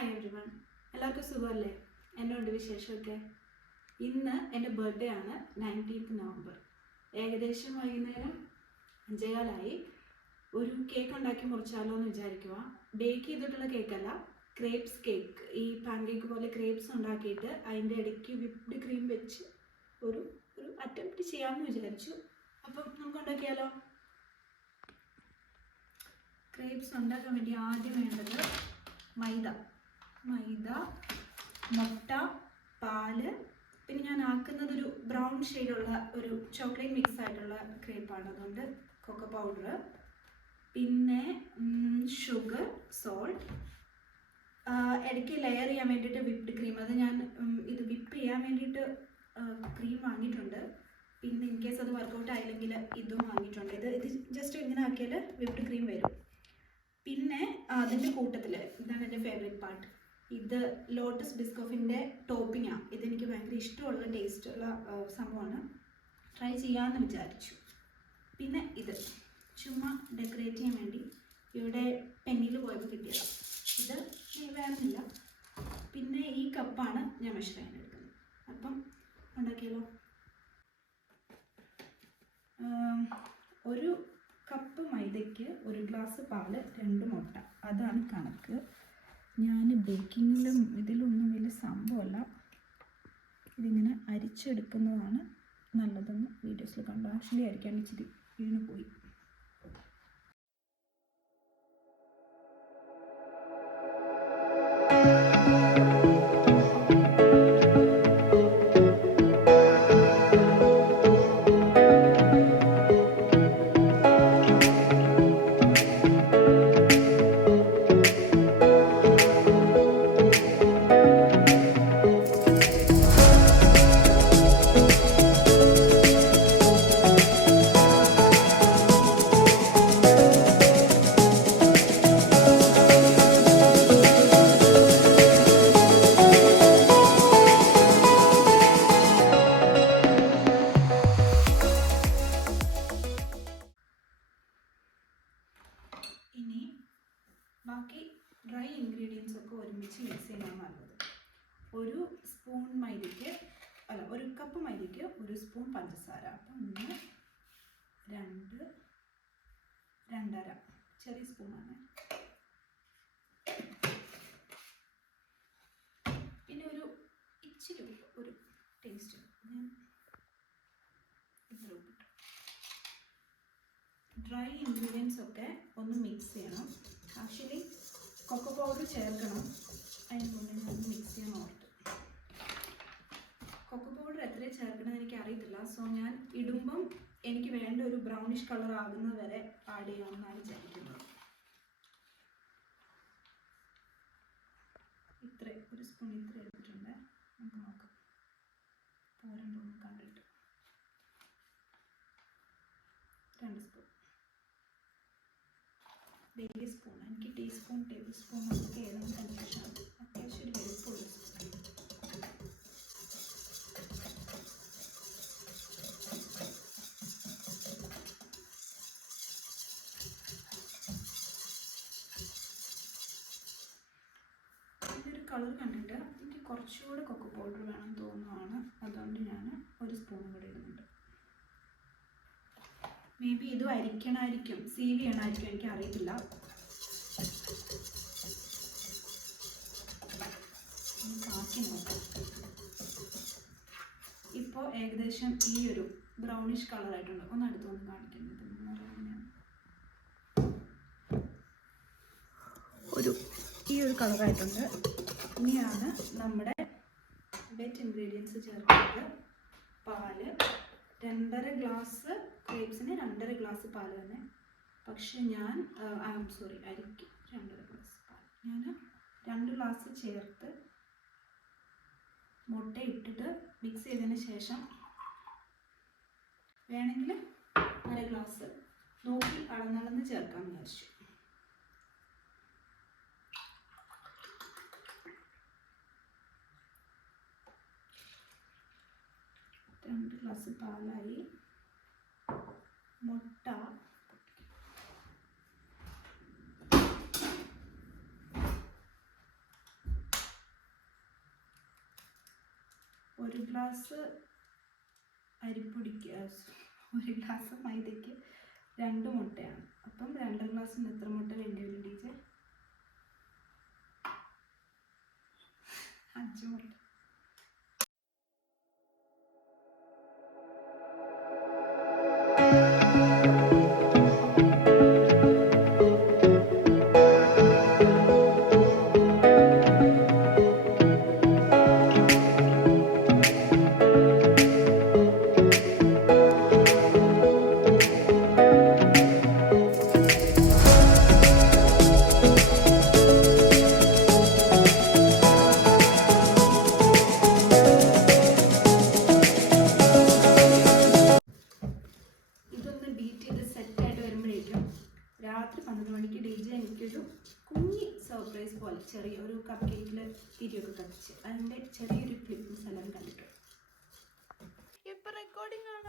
Hi everyone, എല്ലാവർക്കും സുഖമല്ലേ? എന്നുണ്ട് വിശേഷമൊക്കെ? ഇന്ന് എൻ്റെ ബർത്ത്ഡേ ആണ്, 19th നവംബർ. ഏകദേശം വൈകുന്നേരം 5:15. ഒരു കേക്ക് ഉണ്ടാക്കി മുറിച്ചാലോ എന്ന് വിചാരിക്കുക. ബേക്ക് ചെയ്തിട്ടുള്ള കേക്കല്ല, ക്രേപ്സ് കേക്ക്. ഈ പാൻ കേക്ക് പോലെ ക്രേപ്സ് ഉണ്ടാക്കിയിട്ട് അതിൻ്റെ ഇടയ്ക്ക് വിപ്ഡ് ക്രീം വെച്ച് ഒരു അറ്റംപ്റ്റ് ചെയ്യാമെന്ന് വിചാരിച്ചു. അപ്പം നമുക്ക് ഉണ്ടാക്കിയാലോ? ക്രേപ്സ് ഉണ്ടാക്കാൻ വേണ്ടി ആദ്യം വേണ്ടത് മൈദ, മുട്ട, പാല്. പിന്നെ ഞാൻ ആക്കുന്നത് ഒരു ബ്രൗൺ ഷെയ്ഡുള്ള ഒരു ചോക്ലേറ്റ് മിക്സ് ആയിട്ടുള്ള ക്രേപ്പാണ്, അതുകൊണ്ട് കൊക്കോ പൗഡർ, പിന്നെ ഷുഗർ, സോൾട്ട്, ഇടയ്ക്ക് ലെയർ ചെയ്യാൻ വേണ്ടിയിട്ട് വിപ്ഡ് ക്രീം. അത് ഞാൻ ഇത് വിപ്പ് ചെയ്യാൻ വേണ്ടിയിട്ട് ക്രീം വാങ്ങിയിട്ടുണ്ട്. പിന്നെ ഇൻ കേസ് അത് വർക്കൗട്ട് ആയില്ലെങ്കിൽ ഇതും വാങ്ങിയിട്ടുണ്ട്. ഇത് ജസ്റ്റ് ഇങ്ങനെ ആക്കിയാൽ വിപ്ഡ് ക്രീം വരും. പിന്നെ അതിൻ്റെ കൂട്ടത്തിൽ ഇതാണ് എൻ്റെ ഫേവറേറ്റ് പാർട്ട്, ഇത് ലോട്ടസ് ബിസ്കോഫിൻ്റെ ടോപ്പിങ്ങാണ്. ഇതെനിക്ക് ഭയങ്കര ഇഷ്ടമുള്ള ടേസ്റ്റുള്ള സംഭവമാണ്, ട്രൈ ചെയ്യാമെന്ന് വിചാരിച്ചു. പിന്നെ ഇത് ചുമ്മാ ഡെക്കറേറ്റ് ചെയ്യാൻ വേണ്ടി ഇവിടെ പെന്നിൽ പോയപ്പോൾ കിട്ടിയതാണ്. ഇത് വേണമെന്നില്ല. പിന്നെ ഈ കപ്പാണ് ഞാൻ മെഷർ ചെയ്യാൻ എടുക്കുന്നത്. അപ്പം ഉണ്ടാക്കിയാലോ? ഒരു കപ്പ് മൈദയ്ക്ക് 1 ഗ്ലാസ് പാല്, 2 മുട്ട, അതാണ് കണക്ക്. ഞാൻ ബേക്കിങ്ങിലും ഇതിലൊന്നും വലിയ സംഭവമല്ല, ഇതിങ്ങനെ അരിച്ചെടുക്കുന്നതാണ് നല്ലതെന്ന് വീഡിയോസിൽ കണ്ടു. ആക്ച്വലി അരിക്കാൻ ഇച്ചിരി വീണ് പോയി. ഇനി ബാക്കി ഡ്രൈ ഇൻഗ്രീഡിയൻസ് ഒക്കെ ഒരുമിച്ച് മിക്സ് ചെയ്യാൻ നല്ലത്. 1 കപ്പ് മൈദയ്ക്ക് 1 സ്പൂൺ പഞ്ചസാര. അപ്പം 1, 2, 2.5 ചെറിയ സ്പൂണാണ്. പിന്നെ ഇച്ചിരി ഒരു ടേസ്റ്റ് ഞാൻ ഇത്ര ഉപ്പിട്ടു. ഡ്രൈ ഇൻഗ്രീഡിയൻസ് ഒക്കെ ഒന്ന് മിക്സ് ചെയ്യണം. ആക്ച്വലി കൊക്കോ പൗഡർ ചേർക്കണം, അതിന് മുന്നേ ഞാൻ മിക്സ് ചെയ്യാൻ ഓർത്തു. കൊക്കോ പൗഡർ എത്ര ചേർക്കണമെന്ന് എനിക്ക് അറിയത്തില്ല. സോ ഞാൻ ഇടുമ്പം എനിക്ക് വേണ്ട ഒരു ബ്രൗണിഷ് കളർ ആകുന്നത് വരെ ആഡ് ചെയ്യാമെന്നാണ് വിചാരിക്കുന്നത്. ഒരു സ്പൂൺ ഇത്ര എടുത്തിട്ടുണ്ട്. നമുക്ക് നോക്കാം പോരണ്ടോന്ന് കണ്ടിട്ട്. 2 സ്പൂൺ, വലിയ സ്പൂൺ. എനിക്ക് ടീസ്പൂൺ, ടേബിൾ സ്പൂൺ ഒക്കെ ഏതാണ് കൺഫ്യൂഷനാണ്. അത്യാവശ്യം ഒരു വലുപ്പമുള്ള സ്പൂൺ. ഇതൊരു കളർ കണ്ടിട്ട് എനിക്ക് കുറച്ചുകൂടെ കൊക്കോ പൗഡർ വേണം തോന്നുന്നതാണ്, അതുകൊണ്ട് ഞാൻ 1 സ്പൂൺ കൂടെ ഇടുന്നുണ്ട്. മേ ബി ഇതും അരിക്കണമായിരിക്കും, സീവ് ചെയ്യണമായിരിക്കും, എനിക്ക് അറിയത്തില്ല. ആക്കി നോക്കാം. ഇപ്പോൾ ഏകദേശം ഈ ഒരു ബ്രൗണിഷ് കളറായിട്ടുണ്ട്. ഒന്ന് അടുത്തൊന്ന് കാണിക്കുന്നത് ഈ ഒരു കളറായിട്ടുണ്ട്. ഇനിയാണ് നമ്മുടെ വെറ്റ് ഇൻഗ്രീഡിയൻസ് ചേർക്കുന്നത്. പാല് 2.5 ഗ്ലാസ്, ക്രേപ്സിന് 2.5 ഗ്ലാസ് പാൽ തന്നെ. പക്ഷെ ഞാൻ അരിക്ക് 2.5 ഗ്ലാസ് പാൽ. ഞാൻ 2 ഗ്ലാസ് ചേർത്ത് മുട്ട ഇട്ടിട്ട് മിക്സ് ചെയ്തതിന് ശേഷം വേണമെങ്കിൽ 1/2 ഗ്ലാസ് നോക്കി അളന്നളന്ന് ചേർക്കാമെന്ന് വിചാരിച്ചു. രണ്ട് ഗ്ലാസ് പാലായി. മുട്ട 1 ഗ്ലാസ് അരിപ്പൊടിക്ക് 1 ഗ്ലാസ് മൈദയ്ക്ക് 2 മുട്ടയാണ്. അപ്പം 2 ഗ്ലാസ്സിന് എത്ര മുട്ട വേണ്ടി വരും ടീച്ചർ? 5 മുട്ട. രാത്രി 12 മണിക്ക് DJ എനിക്കൊരു കുഞ്ഞി സർപ്രൈസ് പോലെ ചെറിയ ഒരു കപ്പ് കേക്കിൽ തിരിയൊക്കെ കത്തിച്ച് അതിൻ്റെ ചെറിയൊരു ക്ലിപ്പിംഗ്സ് എല്ലാം കണ്ടിട്ടു. ഇപ്പം റെക്കോർഡിംഗ് ആണ്.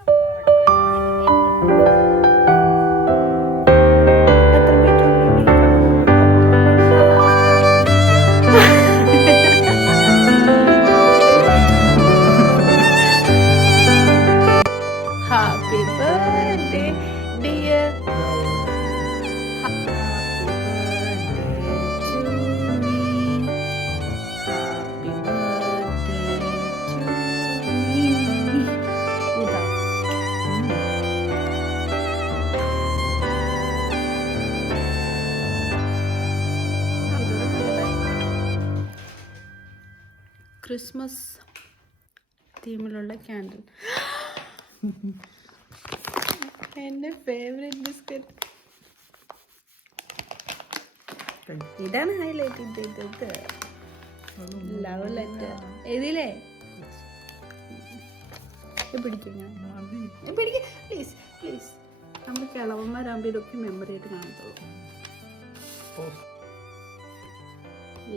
Happy birthday, dear. ക്രിസ്മസ് തീമിലുള്ള ക്യാൻഡിൽ. എൻ്റെ ഫേവറേറ്റ് ബിസ്ക്കറ്റ്. ഇതാണ് ഹൈലൈറ്റ്. ഇത് ലവ് ലെറ്റർ എഴുതിയില്ലേ? പിടിക്കും ഞാൻ പിടിക്കും പ്ലീസ് പ്ലീസ്. നമ്മൾ കിളവന്മാരാകുമ്പോൾ ഇതൊക്കെ മെമ്മറി ആയിട്ട് കാണത്തുള്ളൂ.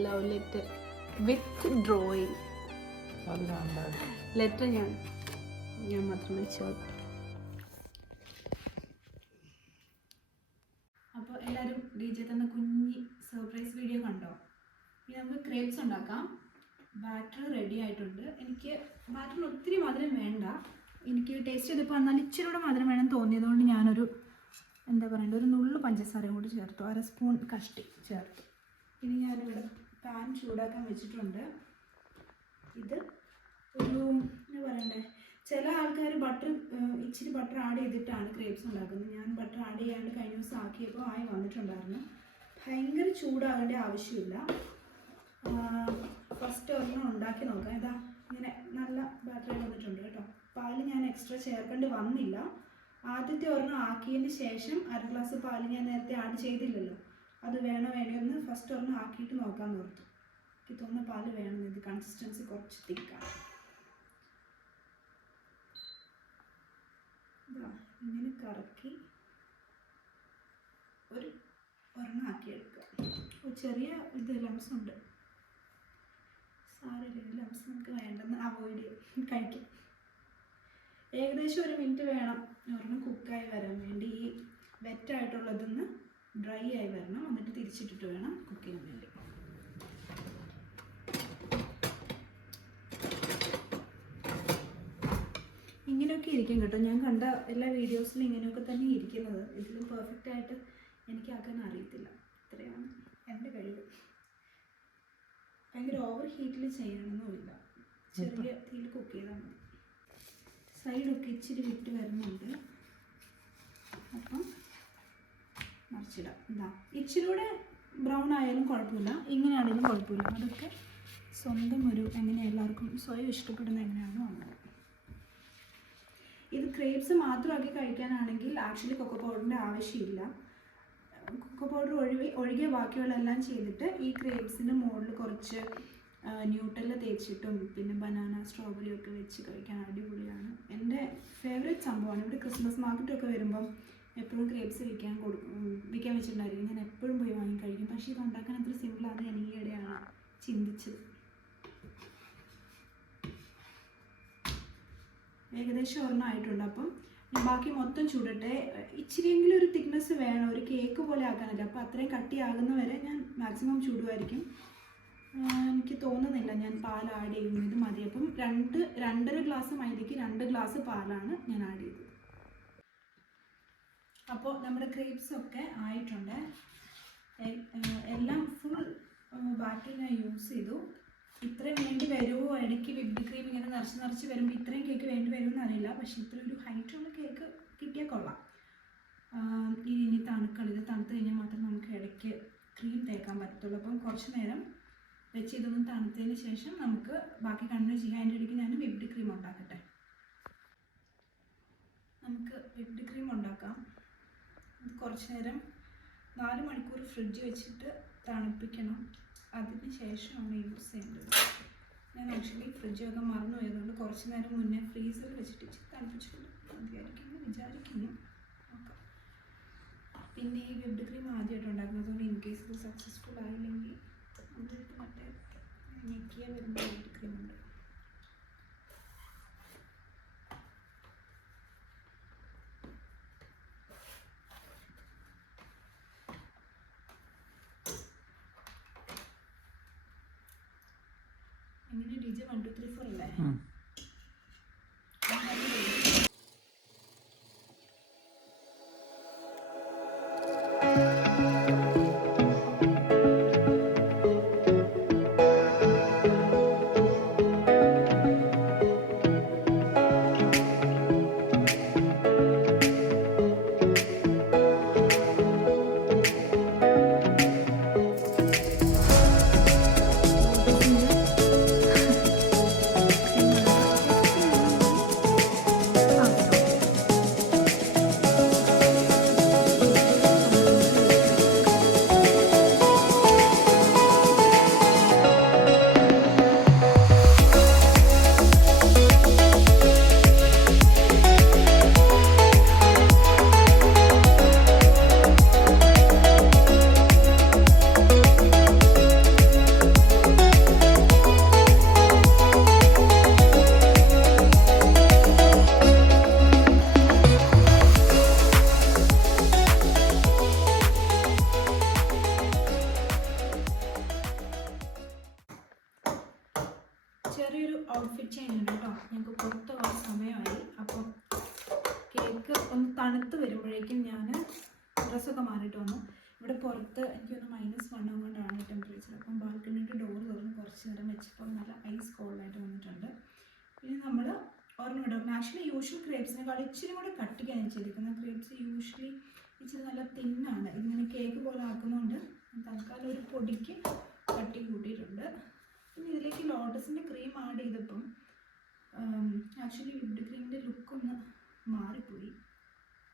ലവ് ലെറ്റർ വിത്ത് ഡ്രോയിങ്. ലെറ്റർ ഞാൻ മാത്രം വെച്ചോളൂ. അപ്പോൾ എല്ലാവരും DJ തന്ന കുഞ്ഞി സർപ്രൈസ് വീഡിയോ കണ്ടോ? ഇനി നമുക്ക് ക്രേപ്സ് ഉണ്ടാക്കാം. ബാറ്റർ റെഡി ആയിട്ടുണ്ട്. എനിക്ക് ബാറ്ററിന് ഒത്തിരി മധുരം വേണ്ട. എനിക്ക് ടേസ്റ്റ് ചെയ്തപ്പോൾ എന്നാൽ ഇച്ചിരി കൂടെ മധുരം വേണം തോന്നിയതുകൊണ്ട് ഞാനൊരു എന്താ പറയണ്ടത് ഒരു നുള്ളു പഞ്ചസാരയും കൂടി ചേർത്തു. 1 സ്പൂൺ കഷ്ടി ചേർത്തു. ഇനി ഞാനിവിടെ പാൻ ചൂടാക്കാൻ വെച്ചിട്ടുണ്ട്. ഇത് ഒരു എന്താ പറയണ്ടേ, ചില ആൾക്കാർ ഇച്ചിരി ബട്ടർ ആഡ് ചെയ്തിട്ടാണ് ക്രേപ്സ് ഉണ്ടാക്കുന്നത്. ഞാൻ ബട്ടർ ആഡ് ചെയ്യാണ്ട് കഴിഞ്ഞ ദിവസം ആക്കിയപ്പോൾ ആയി വന്നിട്ടുണ്ടായിരുന്നു. ഭയങ്കര ചൂടാകേണ്ട ആവശ്യമില്ല. ഫസ്റ്റ് ഒരെണ്ണം ഉണ്ടാക്കി നോക്കാം. ഇതാ ഇങ്ങനെ നല്ല ബാറ്ററി വന്നിട്ടുണ്ട് കേട്ടോ. പാല് ഞാൻ എക്സ്ട്രാ ചേർക്കേണ്ടി വന്നില്ല. ആദ്യത്തെ ഒരെണ്ണം ആക്കിയതിന് ശേഷം 1/2 ഗ്ലാസ് പാല് ഞാൻ നേരത്തെ ആഡ് ചെയ്തില്ലല്ലോ, അത് വേണോ എന്ന് ഫസ്റ്റ് ഒരെണ്ണം ആക്കിയിട്ട് നോക്കാൻ ഓർത്തു. എനിക്ക് തോന്നുന്ന പാല് വേണം. ഇത് കൺസിസ്റ്റൻസി കുറച്ച് തിക്കാണ്. ഇങ്ങനെ കറക്കി ഒരെണ്ണം ആക്കിയെടുക്കുക. ചെറിയ ഇത് ലംസ് ഉണ്ട്, സാരമില്ല. ലംസ് നമുക്ക് വേണ്ടെന്ന് അവോയ്ഡ് ചെയ്യും, കഴിക്കാം. ഏകദേശം 1 മിനിറ്റ് വേണം ഒരെണ്ണം കുക്കായി വരാൻ വേണ്ടി. ഈ വെറ്റായിട്ടുള്ളതൊന്ന് ഡ്രൈ ആയി വരണം. എന്നിട്ട് തിരിച്ചിട്ടിട്ട് വേണം കുക്ക് ചെയ്യാൻ വേണ്ടി. ഇങ്ങനെയൊക്കെ ഇരിക്കും കേട്ടോ. ഞാൻ കണ്ട എല്ലാ വീഡിയോസിലും ഇങ്ങനെയൊക്കെ തന്നെ ഇരിക്കുന്നത്. ഇതിലും പെർഫെക്റ്റ് ആയിട്ട് എനിക്കാക്കാൻ അറിയത്തില്ല. ഇത്രയാണ് എൻ്റെ കഴിവ്. ഭയങ്കര ഓവർ ഹീറ്റിൽ ചെയ്യണമെന്നുമില്ല, ചെറിയ തീയിൽ കുക്ക് ചെയ്താൽ മതി. സൈഡൊക്കെ ഇച്ചിരി വിട്ട് വരുന്നുണ്ട്. അപ്പം മറിച്ചിടാം. എന്താ ഇച്ചിരി കൂടെ ബ്രൗൺ ആയാലും കുഴപ്പമില്ല, ഇങ്ങനെയാണെങ്കിലും കുഴപ്പമില്ല. അതൊക്കെ സ്വന്തം ഒരു എങ്ങനെ എല്ലാവർക്കും സ്വയം ഇഷ്ടപ്പെടുന്ന എങ്ങനെയാണോ അങ്ങനെ. ഇത് ക്രേപ്സ് മാത്രമാക്കി കഴിക്കാനാണെങ്കിൽ ആക്ച്വലി കൊക്കോ പൗഡറിൻ്റെ ആവശ്യമില്ല. കൊക്കോ പൗഡർ ഒഴികെ ബാക്കിയുള്ളതെല്ലാം ചെയ്തിട്ട് ഈ ക്രേപ്സിൻ്റെ മുകളിൽ കുറച്ച് ന്യൂട്ടെല്ല തേച്ചിട്ടും പിന്നെ ബനാന സ്ട്രോബെറി ഒക്കെ വെച്ച് കഴിക്കാൻ അടിപൊളിയാണ്. എൻ്റെ ഫേവറേറ്റ് സംഭവമാണ്. ഇവിടെ ക്രിസ്മസ് മാർക്കറ്റൊക്കെ വരുമ്പം എപ്പോഴും ക്രേപ്സ് വിൽക്കാൻ വെച്ചിട്ടുണ്ടായിരിക്കും. ഞാൻ എപ്പോഴും പോയി വാങ്ങി കഴിക്കും. പക്ഷേ ഇത് ഉണ്ടാക്കാൻ അത്ര സിമ്പിളാണ് ഞാൻ ഈയിടെയാണ് ചിന്തിച്ചത്. ഏകദേശം ഒരെണ്ണം ആയിട്ടുണ്ട്. അപ്പം ബാക്കി മൊത്തം ചൂടട്ടെ. ഇച്ചിരിയെങ്കിലും ഒരു തിക്നെസ് വേണം, ഒരു കേക്ക് പോലെ ആക്കാനല്ല. അപ്പോൾ അത്രയും കട്ടിയാകുന്ന വരെ ഞാൻ മാക്സിമം ചൂടുമായിരിക്കും. എനിക്ക് തോന്നുന്നില്ല ഞാൻ പാൽ ആഡ് ചെയ്യുന്നു. ഇത് മതി. അപ്പം 2.5 ഗ്ലാസ് മൈദയ്ക്ക് 2 ഗ്ലാസ് പാലാണ് ഞാൻ ആഡ് ചെയ്തത്. അപ്പോൾ നമ്മുടെ ക്രേപ്സൊക്കെ ആയിട്ടുണ്ട്. എല്ലാം ഫുൾ ബാറ്റർ ഞാൻ യൂസ് ചെയ്തു. ഇത്രയും വേണ്ടി വരുമോ, ഇടയ്ക്ക് വിപ്ഡ് ക്രീം ഇങ്ങനെ നിറച്ച് വരുമ്പോൾ ഇത്രയും കേക്ക് വേണ്ടി വരുമെന്ന് അറിയില്ല. പക്ഷേ ഇത്ര ഒരു ഹൈറ്റുള്ള കേക്ക് കിട്ടിയാൽ കൊള്ളാം. ഇനി തണുക്കണം. ഇത് തണുത്ത് കഴിഞ്ഞാൽ മാത്രം നമുക്ക് ഇടയ്ക്ക് ക്രീം തേക്കാൻ പറ്റത്തുള്ളൂ. അപ്പം കുറച്ച് നേരം വെച്ച് ഇതൊന്ന് തണുത്തതിന് ശേഷം നമുക്ക് ബാക്കി കണ്ടിന്യൂ ചെയ്യാം. അതിൻ്റെ ഇടയ്ക്ക് ഞാൻ വിപ്ഡ് ക്രീം ഉണ്ടാക്കട്ടെ. നമുക്ക് വിപ്ഡ് ക്രീം ഉണ്ടാക്കാം. കുറച്ച് നേരം 4 മണിക്കൂർ ഫ്രിഡ്ജ് വെച്ചിട്ട് തണുപ്പിക്കണം. അതിന് ശേഷമാണ് യൂസ് ചെയ്യേണ്ടത്. ഞാൻ ആക്ച്വലി ഫ്രിഡ്ജ് ഒക്കെ മറന്നു പോയതുകൊണ്ട് കുറച്ച് നേരം മുന്നേ ഫ്രീസറിൽ വെച്ചിട്ട് തണുപ്പിച്ചിട്ടുണ്ട്. മതിയായിരിക്കുമെന്ന് വിചാരിക്കുന്നു. നോക്കാം. പിന്നെ ഈ വിപ്ഡ് ക്രീം ആദ്യമായിട്ട് ഉണ്ടാക്കുന്നതുകൊണ്ട് ഇൻ കേസ് ഇത് സക്സസ്ഫുൾ ആയില്ലെങ്കിൽ അതിലേക്ക് മറ്റേ ഞെക്കിയാൽ വരുന്ന വിപ്ഡ് ക്രീം ഉണ്ട്. എങ്ങനെ DJ 1 2 3 4 അല്ലേ? ചെറിയൊരു ഔട്ട്ഫിറ്റ് ചേഞ്ച് ഉണ്ട് കേട്ടോ. ഞങ്ങൾക്ക് പുറത്ത് പോകാൻ സമയമായി. അപ്പം കേക്ക് ഒന്ന് തണുത്ത് വരുമ്പോഴേക്കും ഞാൻ ഡ്രസ്സൊക്കെ മാറിയിട്ട് വന്നു. ഇവിടെ പുറത്ത് എനിക്കൊന്ന് -1 കൊണ്ടാണ് ടെമ്പറേച്ചർ. അപ്പം ബാൽക്കണിയുടെ ഡോർ തുറന്ന് കുറച്ച് നേരം വെച്ചപ്പോൾ നല്ല ഐസ് കോൾഡായിട്ട് വന്നിട്ടുണ്ട്. ഇനി നമ്മൾ ഒരെണ്ണം ഇടും. ആക്ച്വലി യൂഷ്വൽ ക്രേപ്സിനെക്കാൾ ഇച്ചിരി കൂടെ കട്ടിക്കാണ് ചെയ്തിരിക്കുന്നത്. ക്രേപ്സ് യൂഷ്വലി ഇച്ചിരി നല്ല തിന്നാണ്. ഇതിങ്ങനെ കേക്ക് പോലെ ആക്കുന്നതുകൊണ്ട് തൽക്കാലം ഒരു പൊടിക്ക് കട്ടി കൂട്ടിയിട്ടുണ്ട്. പിന്നെ ഇതിലേക്ക് ലോട്ടസിൻ്റെ ക്രീം ആഡ് ചെയ്തപ്പം ആക്ച്വലി വിപ്ഡ് ക്രീമിൻ്റെ ലുക്കൊന്ന് മാറിപ്പോയി.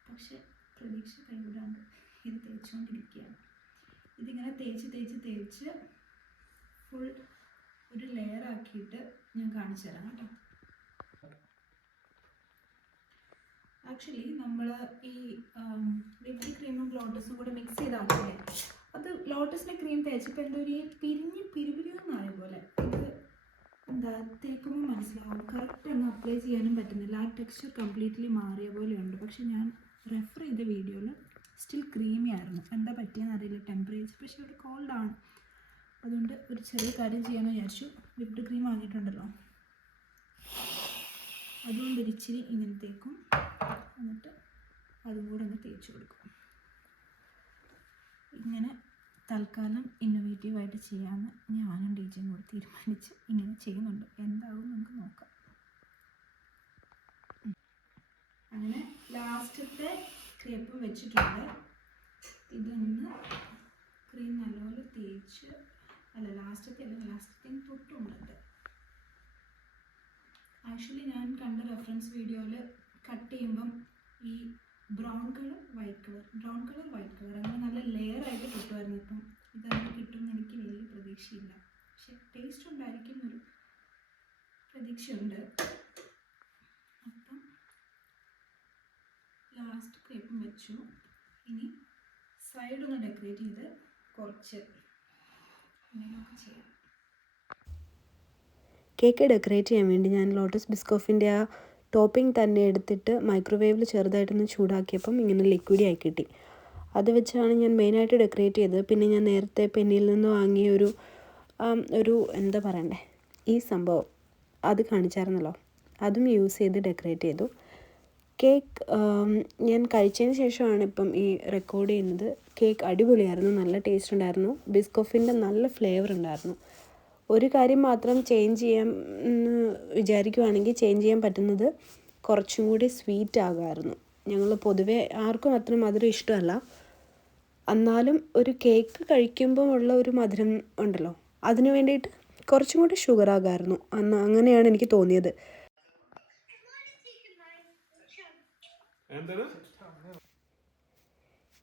പക്ഷെ പ്രതീക്ഷ കൈവിടാണ്ട് ഇത് തേച്ചുകൊണ്ടിരിക്കുകയാണ്. ഇതിങ്ങനെ തേച്ച് ഫുൾ ഒരു ലെയർ ആക്കിയിട്ട് ഞാൻ കാണിച്ചു തരാം കേട്ടോ. ആക്ച്വലി നമ്മൾ ഈ വിപ്ഡ് ക്രീമും ലോട്ടസും കൂടെ മിക്സ് ചെയ്താക്കില്ലേ, അത് ലോട്ടസിൻ്റെ ക്രീം തേച്ചപ്പോൾ എന്തോ ഒരു പിരിപിരിന്നായ പോലെ. ഇത് എന്താ തേക്കുമ്പോൾ മനസ്സിലാവും. കറക്റ്റ് ഒന്നും അപ്ലൈ ചെയ്യാനും പറ്റുന്നില്ല. ആ ടെക്സ്ചർ കംപ്ലീറ്റ്ലി മാറിയ പോലെയുണ്ട്. പക്ഷെ ഞാൻ റെഫർ ചെയ്ത വീഡിയോയിൽ സ്റ്റിൽ ക്രീമി ആയിരുന്നു. എന്താ പറ്റിയെന്ന് അറിയില്ല. ടെമ്പറേച്ചർ പക്ഷേ ഇവിടെ കോൾഡാണ്. അതുകൊണ്ട് ഒരു ചെറിയ കാര്യം ചെയ്യാമെന്ന് വിചാരിച്ചു. വിപ്ഡ് ക്രീം വാങ്ങിയിട്ടുണ്ടല്ലോ, അതുകൊണ്ട് ഇച്ചിരി ഇങ്ങനെ തേക്കും. എന്നിട്ട് അതും കൂടെ ഒന്ന് തേച്ച് കൊടുക്കും. ഇങ്ങനെ തൽക്കാലം ഇന്നോവേറ്റീവായിട്ട് ചെയ്യാമെന്ന് ഞാനും DJയും കൂടി തീരുമാനിച്ച് ഇങ്ങനെ ചെയ്യുന്നുണ്ട്. എന്താവും നമുക്ക് നോക്കാം. അങ്ങനെ ലാസ്റ്റത്തെ ക്രേപ്പ് വെച്ചിട്ടുണ്ട്. ഇതൊന്ന് ക്രീം നല്ലപോലെ തേച്ച് ലാസ്റ്റത്തെ തൊട്ടുമുണ്ട്. ആക്ച്വലി ഞാൻ കണ്ട റെഫറൻസ് വീഡിയോയിൽ കട്ട് ചെയ്യുമ്പം ഈ ബ്രൗൺ കളർ വൈറ്റ് കളർ അങ്ങനെ നല്ല ലെയർ ആയിട്ട് കിട്ടുമായിരുന്നു. ഇപ്പം ഇതങ്ങനെ കിട്ടുമെന്ന് എനിക്ക് വലിയ പ്രതീക്ഷയില്ല. പക്ഷെ ടേസ്റ്റ് ഉണ്ടായിരിക്കും എന്നൊരു പ്രതീക്ഷയുണ്ട്. അപ്പം ലാസ്റ്റ് ക്രേപ്പും വെച്ചു. ഇനി സൈഡൊന്ന് ഡെക്കറേറ്റ് ചെയ്ത് കുറച്ച് ഇങ്ങനെയൊക്കെ ചെയ്യാം. കേക്ക് ഡെക്കറേറ്റ് ചെയ്യാൻ വേണ്ടി ഞാൻ ലോട്ടസ് ബിസ്കോഫിൻ്റെ ആ ടോപ്പിംഗ് തന്നെ എടുത്തിട്ട് മൈക്രോവേവിൽ ചെറുതായിട്ടൊന്ന് ചൂടാക്കിയപ്പം ഇങ്ങനെ ലിക്വിഡി ആയി കിട്ടി. അത് വെച്ചാണ് ഞാൻ മെയിനായിട്ട് ഡെക്കറേറ്റ് ചെയ്തത്. പിന്നെ ഞാൻ നേരത്തെ പെന്നിയിൽ നിന്ന് വാങ്ങിയ ഒരു ഒരു എന്താ പറയണ്ടേ ഈ സംഭവം അത് കാണിച്ചായിരുന്നല്ലോ, അതും യൂസ് ചെയ്ത് ഡെക്കറേറ്റ് ചെയ്തു. കേക്ക് ഞാൻ കഴിച്ചതിന് ശേഷമാണ് ഇപ്പം ഈ റെക്കോർഡ് ചെയ്യുന്നത്. കേക്ക് അടിപൊളിയായിരുന്നു, നല്ല ടേസ്റ്റ് ഉണ്ടായിരുന്നു. ബിസ്കോഫിൻ്റെ നല്ല ഫ്ലേവർ ഉണ്ടായിരുന്നു. ഒരു കാര്യം മാത്രം ചേഞ്ച് ചെയ്യാൻ വിചാരിക്കുവാണെങ്കിൽ ചേഞ്ച് ചെയ്യാൻ പറ്റുന്നത് കുറച്ചും കൂടി സ്വീറ്റ് ആകുമായിരുന്നു. ഞങ്ങൾ പൊതുവേ ആർക്കും അത്ര മധുരം ഇഷ്ടമല്ല. എന്നാലും ഒരു കേക്ക് കഴിക്കുമ്പോൾ ഉള്ള ഒരു മധുരം ഉണ്ടല്ലോ, അതിന് വേണ്ടിയിട്ട് കുറച്ചും കൂടി ഷുഗർ ആകുമായിരുന്നു. അങ്ങനെയാണ് എനിക്ക് തോന്നിയത്.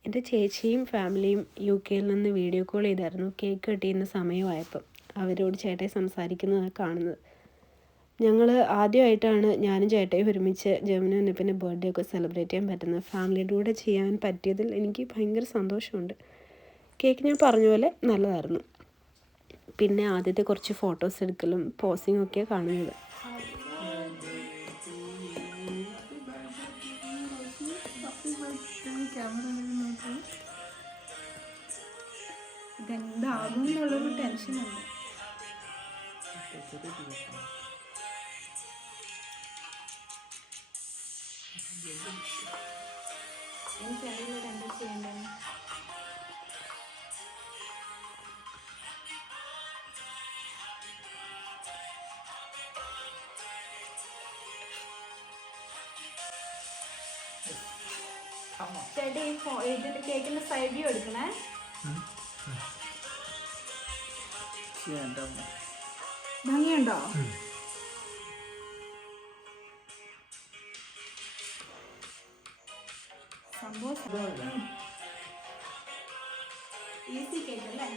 എൻ്റെ ചേച്ചിയും ഫാമിലിയും UK നിന്ന് വീഡിയോ കോൾ ചെയ്തായിരുന്നു കേക്ക് കട്ട് ചെയ്യുന്ന സമയമായപ്പം. അവരോട് ചേട്ടായി സംസാരിക്കുന്നതാണ് കാണുന്നത്. ഞങ്ങൾ ആദ്യമായിട്ടാണ് ഞാനും ചേട്ടായും ഒരുമിച്ച് ജമുന പിന്നെ ബർത്ത്ഡേ ഒക്കെ സെലിബ്രേറ്റ് ചെയ്യാൻ പറ്റുന്നത്. ഫാമിലിയുടെ കൂടെ ചെയ്യാൻ പറ്റിയതിൽ എനിക്ക് ഭയങ്കര സന്തോഷമുണ്ട്. കേക്ക് ഞാൻ പറഞ്ഞ പോലെ നല്ലതായിരുന്നു. പിന്നെ ആദ്യത്തെ കുറച്ച് ഫോട്ടോസ് എടുക്കലും പോസിങ്ങും ഒക്കെ കാണുന്നത്. ഇതെന്താകും എന്നുള്ളൊരു ടെൻഷനുണ്ട്. എനിക്കറിയില്ല എന്താ ചെയ്യേണ്ടത്. ചേട്ടാ ഇതിന്റെ കേക്കിന്റെ സൈഡ് വ്യൂ എടുക്കണേ. ഭംഗിയുണ്ടോ? സംഭവം ഈസി കേക്ക് അല്ലേ?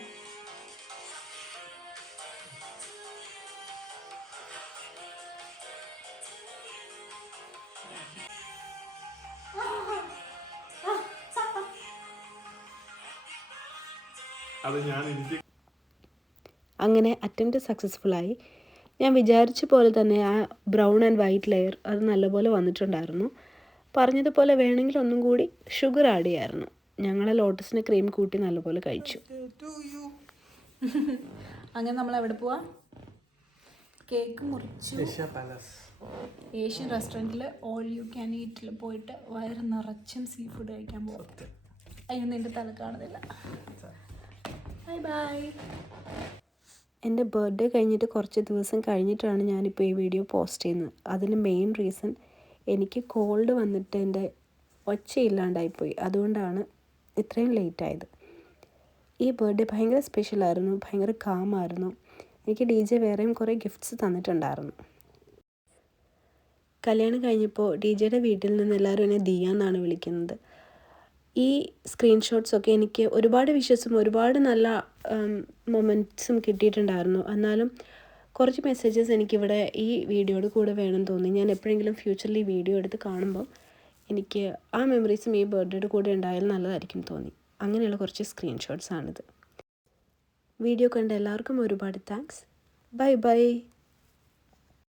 അങ്ങനെ അറ്റംപ്റ്റ് സക്സസ്ഫുള്ളായി. ഞാൻ വിചാരിച്ച പോലെ തന്നെ ആ ബ്രൗൺ ആൻഡ് വൈറ്റ് ലെയർ അത് നല്ലപോലെ വന്നിട്ടുണ്ടായിരുന്നു. പറഞ്ഞതുപോലെ വേണമെങ്കിൽ ഒന്നും കൂടി ഷുഗർ ആഡ് ചെയ്യായിരുന്നു. ഞങ്ങൾ ലോട്ടസിന് ക്രീം കൂട്ടി നല്ലപോലെ കഴിച്ചു. അങ്ങനെ നമ്മൾ എവിടെ പോവാ? കേക്ക് മുറിച്ചു. ഏഷ്യൻ റെസ്റ്റോറൻറ്റിൽ ഓൾ യു ക്യാൻ ഈറ്റിൽ പോയിട്ട് വയറ് നിറച്ചും സീ ഫുഡ് കഴിക്കാൻ പോവാം. അയ്യോ നിൻ്റെ തല കാണുന്നില്ല. Bye bye. എൻ്റെ ബർത്ത്ഡേ കഴിഞ്ഞിട്ട് കുറച്ച് ദിവസം കഴിഞ്ഞിട്ടാണ് ഞാനിപ്പോൾ ഈ വീഡിയോ പോസ്റ്റ് ചെയ്യുന്നത്. അതിന് മെയിൻ റീസൺ എനിക്ക് കോൾഡ് വന്നിട്ട് എൻ്റെ ഒച്ചയില്ലാണ്ടായിപ്പോയി. അതുകൊണ്ടാണ് ഇത്രയും ലേറ്റായത്. ഈ ബർത്ത്ഡേ ഭയങ്കര സ്പെഷ്യലായിരുന്നു, ഭയങ്കര കാമായിരുന്നു. എനിക്ക് DJ വേറെയും കുറേ ഗിഫ്റ്റ്സ് തന്നിട്ടുണ്ടായിരുന്നു. കല്യാണം കഴിഞ്ഞപ്പോൾ DJയുടെ വീട്ടിൽ നിന്ന് എല്ലാവരും എന്നെ ദിയ എന്നാണ് വിളിക്കുന്നത്. ഈ സ്ക്രീൻഷോട്ട്സൊക്കെ എനിക്ക് ഒരുപാട് വിഷസും ഒരുപാട് നല്ല മൊമെൻറ്റ്സും കിട്ടിയിട്ടുണ്ടായിരുന്നു. എന്നാലും കുറച്ച് മെസ്സേജസ് എനിക്കിവിടെ ഈ വീഡിയോയുടെ കൂടെ വേണം തോന്നി. ഞാൻ എപ്പോഴെങ്കിലും ഫ്യൂച്ചറിൽ ഈ വീഡിയോ എടുത്ത് കാണുമ്പോൾ എനിക്ക് ആ മെമ്മറീസും ഈ ബർത്ത്ഡേയുടെ കൂടെ ഉണ്ടായാലും നല്ലതായിരിക്കും തോന്നി. അങ്ങനെയുള്ള കുറച്ച് സ്ക്രീൻഷോട്ട്സാണിത്. വീഡിയോ കണ്ട എല്ലാവർക്കും ഒരുപാട് താങ്ക്സ്. Bye bye.